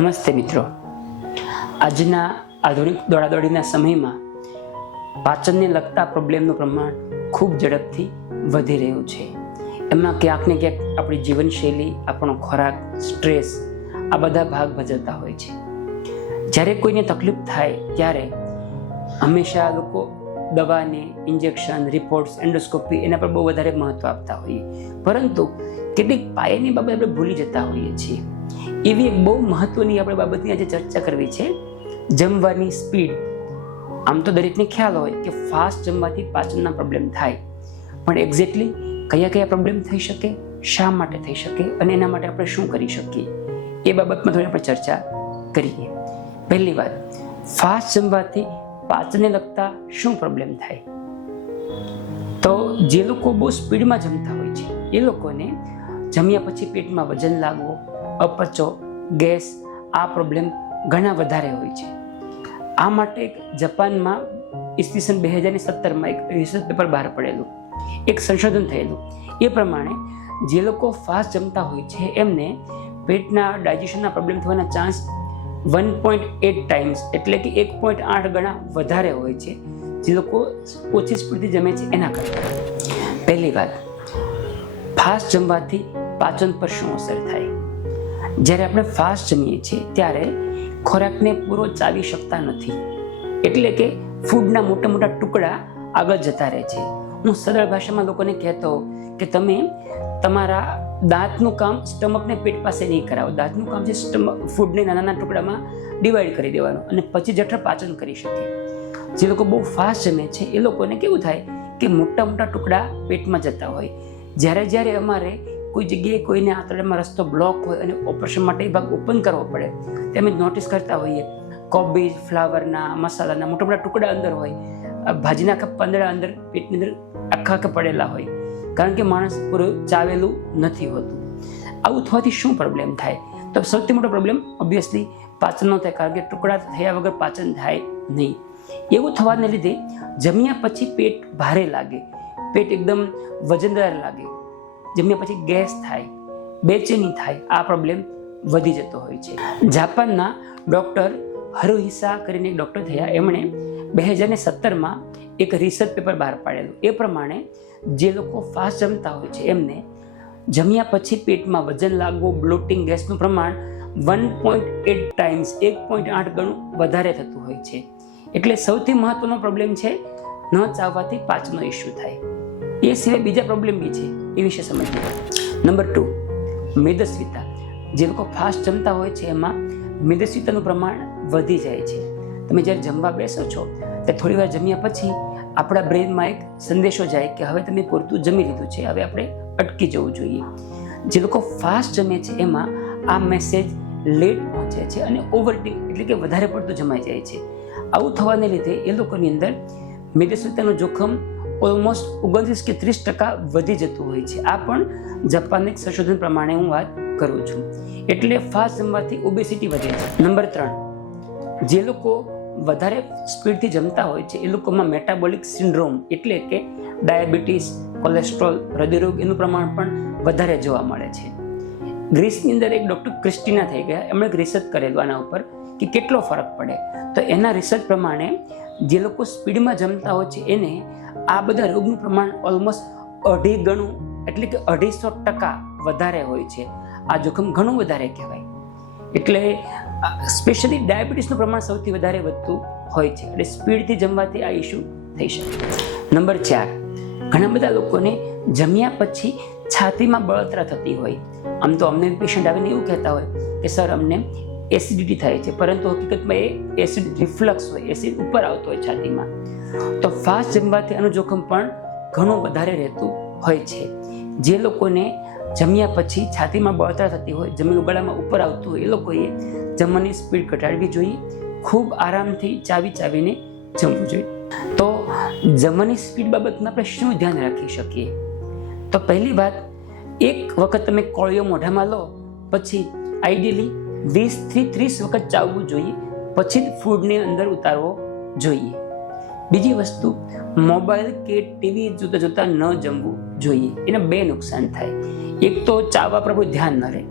નમસ્તે મિત્રો. આજના આધુનિક દોડાદોડીના સમયમાં પાચનને લગતા પ્રોબ્લેમનું પ્રમાણ ખૂબ ઝડપથી વધી રહ્યું છે. એમાં ક્યાંક ને ક્યાંક આપણી જીવનશૈલી, આપણો ખોરાક સ્ટ્રેસ આ બધા ભાગ ભજવતા હોય છે. જ્યારે કોઈને તકલીફ થાય ત્યારે હંમેશા લોકો દવાને ઇન્જેક્શન રિપોર્ટ્સ એન્ડોસ્કોપી એના પર બહુ વધારે મહત્ત્વ આપતા હોઈએ. પરંતુ કેટલીક પાયાની બાબત આપણે ભૂલી જતા હોઈએ છીએ. એવી એક બહુ મહત્વની આપણે બાબતની આજે ચર્ચા કરવી છે, જમવાની સ્પીડ આમ તો દરેકને ખ્યાલ હોય કે ફાસ્ટ જમવાથી પાચનના પ્રોબ્લેમ થાય. પણ એક્ઝેક્ટલી કયા કયા પ્રોબ્લેમ થઈ શકે, શા માટે થઈ શકે અને એના માટે આપણે શું કરી શકીએ? એ બાબતમાં થોડી આપણે ચર્ચા કરીએ. પહેલી વાત ફાસ્ટ જમવાથી પાચનને લગતા શું પ્રોબ્લેમ થાય? તો જે લોકો બહુ સ્પીડમાં જમતા હોય છે, એ લોકોને જમ્યા પછી પેટમાં વજન લાગવો અપચો, ગેસ આ પ્રોબ્લેમ ઘણા વધારે હોય છે. આ માટે એક જાપાનમાં ઈસવીસન બે હજારની સત્તરમાં એક રિસર્ચ પેપર બહાર પડેલું. એક સંશોધન થયેલું. એ પ્રમાણે જે લોકો ફાસ્ટ જમતા હોય છે, એમને પેટના ડાયજેશનના પ્રોબ્લેમ થવાના chance one point eight times એટલે કે એક પોઈન્ટ આઠ ગણા વધારે હોય છે. જે લોકો ઓછી સ્પીડથી જમે છે એના કરતાં. પહેલી વાત ફાસ્ટ જમવાથી પાચન પર શું અસર થાય? જ્યારે આપણે ફાસ્ટ જમીએ છીએ, ત્યારે ખોરાકને પૂરો ચાવી શકતા નથી. એટલે કે ફૂડના મોટા મોટા ટુકડા આગળ જતા રહે છે. હું સરળ ભાષામાં લોકોને કહેતો કે તમે તમારા દાંતનું કામ સ્ટમકને પેટ પાસે નહીં કરાવો. દાંતનું કામ છે સ્ટમક ફૂડને નાના ટુકડામાં ડિવાઈડ કરી દેવાનું અને પછી જઠર પાચન કરી શકે જે લોકો બહુ ફાસ્ટ જમે છે, એ લોકોને કેવું થાય કે મોટા મોટા ટુકડા પેટમાં જતા હોય. જ્યારે જ્યારે અમારે કોઈ જગ્યાએ કોઈને આંતરડામાં રસ્તો બ્લોક હોય અને ઓપરેશન માટે એ ભાગ ઓપન કરવો પડે તેમજ નોટિસ કરતા હોઈએ. કોબીજ ફ્લાવરના મસાલાના મોટા મોટા ટુકડા અંદર હોય ભાજીના આખા પાંદડા અંદર, પેટની અંદર આખા આખા પડેલા હોય. કારણ કે માણસ પૂરું ચાવેલું નથી હોતું. આવું થવાથી શું પ્રોબ્લેમ થાય? તો સૌથી મોટો પ્રોબ્લેમ ઓબ્વિયસલી પાચન ન થાય, કારણ કે ટુકડા થયા વગર પાચન થાય નહીં. એવું થવાને લીધે જમ્યા પછી પેટ ભારે લાગે. પેટ એકદમ વજનદાર લાગે. જમ્યા પછી ગેસ થાય, બેચેની થાય, આ પ્રોબ્લેમ વધી જતો હોય છે. જાપાનના ડૉક્ટર હરુહિસા કરીને એક ડૉક્ટર થયા. એમણે બે હજાર ને સત્તરમાં એક રિસર્ચ પેપર બહાર પાડેલું. એ પ્રમાણે જે લોકો ફાસ્ટ જમતા હોય છે, એમને જમ્યા પછી પેટમાં વજન લાગવું બ્લોટિંગ ગેસનું પ્રમાણ વન પોઈન્ટ એટ ટાઈમ્સ એક પોઈન્ટ આઠ ગણું વધારે થતું હોય છે. એટલે સૌથી મહત્વનો પ્રોબ્લેમ છે, ન ચાવવાથી પાચનો ઇસ્યુ થાય. એ સિવાય બીજા પ્રોબ્લેમ બી છે. એ વિશે સમજવું નંબર ટુ મેદસ્વીતા. જે લોકો ફાસ્ટ જમતા હોય છે, એમાં મેદસ્વીતાનું પ્રમાણ વધી જાય છે. તમે જ્યારે જમવા બેસો છો ત્યારે થોડી વાર જમ્યા પછી આપણા બ્રેનમાં એક સંદેશો જાય કે હવે તમે પૂરતું જમી લીધું છે, હવે આપણે અટકી જવું જોઈએ. જે લોકો ફાસ્ટ જમે છે, એમાં આ મેસેજ લેટ પહોંચે છે અને ઓવરટી એટલે કે વધારે પડતું જમાઈ જાય છે. આવું થવાને લીધે એ લોકોની અંદર મેદસ્વીતાનું જોખમ ઓલમોસ્ટ ઓગણત્રીસ કે ત્રીસ ટકા વધી જતું હોય છે. આ પણ જાપાનિક સંશોધન પ્રમાણે હું વાત કરું છું. એટલે ફાસ્ટ જમવાથી ઓબેસિટી વધે છે. નંબર ત્રણ, જે લોકો વધારે સ્પીડથી જમતા હોય છે, એ લોકોમાં મેટાબોલિક સિન્ડ્રોમ એટલે કે ડાયાબિટીસ કોલેસ્ટ્રોલ હૃદયરોગ એનું પ્રમાણ પણ વધારે જોવા મળે છે. ગ્રીસની અંદર એક ડૉક્ટર ક્રિસ્ટીના થઈ ગયા. એમણે રિસર્ચ કરેલું આના ઉપર કે કેટલો ફરક પડે. તો એના રિસર્ચ પ્રમાણે જે લોકો સ્પીડમાં જમતા હોય છે, એને આ બધા રોગનું પ્રમાણ ઓલમોસ્ટ અઢી ગણું, એટલે કે અઢીસો ટકા વધારે હોય છે. આ જોખમ ઘણું વધારે કહેવાય. એટલે સ્પેશિયલી ડાયાબિટીસનું પ્રમાણ સૌથી વધારે વધતું હોય છે. એટલે સ્પીડથી જમવાથી આ ઇસ્યુ થઈ શકે. નંબર ચાર, ઘણા બધા લોકોને જમ્યા પછી છાતીમાં બળતરા થતી હોય. આમ તો અમને પેશન્ટ આવીને એવું કહેતા હોય કે, સર, અમને એસિડિટી થાય છે. પરંતુ હકીકતમાં એ એસિડ રિફ્લક્સ હોય એસિડ ઉપર આવતો હોય છાતીમાં. તો ફાસ્ટ જમવાથી આનું જોખમ પણ ઘણું વધારે રહેતું હોય છે. જે લોકોને જમ્યા પછી છાતીમાં બળતરા થતી હોય જમીન ગળામાં ઉપર આવતું હોય, એ લોકોએ જમવાની સ્પીડ ઘટાડવી જોઈએ. ખૂબ આરામથી ચાવી ચાવીને જમવું જોઈએ. તો જમવાની સ્પીડ બાબતમાં આપણે શું ધ્યાન રાખી શકીએ? તો પહેલી વાત, એક વખત તમે કોળિયો મોઢામાં લો, પછી આઈડિયલી વીસથી ત્રીસ વખત ચાવવું જોઈએ, પછી જ ફૂડને અંદર ઉતારવો જોઈએ. બીજી વસ્તુ, મોબાઈલ કે ટીવી જોતા જોતા ન જમવું જોઈએ. એના બે નુકસાન થાય. એક તો ચાવવા પર આપણું ધ્યાન ન રહે.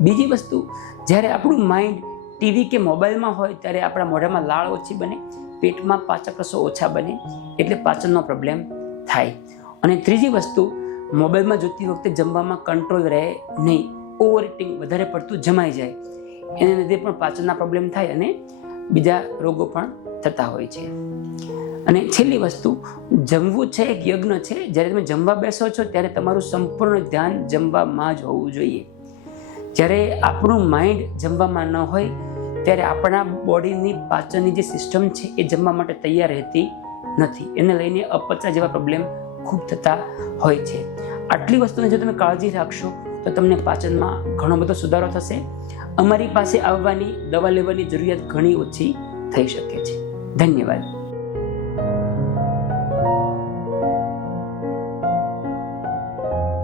બીજી વસ્તુ, જ્યારે આપણું માઇન્ડ ટીવી કે મોબાઈલમાં હોય, ત્યારે આપણા મોઢામાં લાળ ઓછી બને, પેટમાં પાચક રસો ઓછા બને, એટલે પાચનનો પ્રોબ્લેમ થાય. અને ત્રીજી વસ્તુ, મોબાઈલમાં જોતી વખતે જમવામાં કંટ્રોલ રહે નહીં. ઓવર ઇટિંગ વધારે પડતું જમાઈ જાય. એને લીધે પણ પાચનના પ્રોબ્લેમ થાય અને બીજા રોગો પણ થતા હોય છે. અને છેલ્લી વસ્તુ, જમવું છે એક યજ્ઞ છે, જ્યારે તમે જમવા બેસો છો, ત્યારે તમારું સંપૂર્ણ ધ્યાન જમવામાં જ હોવું જોઈએ. જ્યારે આપણું માઇન્ડ જમવામાં ન હોય, ત્યારે આપણા બોડીની પાચનની જે સિસ્ટમ છે, એ જમવા માટે તૈયાર રહેતી નથી. એને લઈને અપચા જેવા પ્રોબ્લેમ ખૂબ થતા હોય છે. આટલી વસ્તુની જો તમે કાળજી રાખશો, તો તમને પાચનમાં ઘણો બધો સુધારો થશે. અમારી પાસે આવવાની દવા લેવાની જરૂરિયાત ઘણી ઓછી થઈ શકે છે. ધન્યવાદ.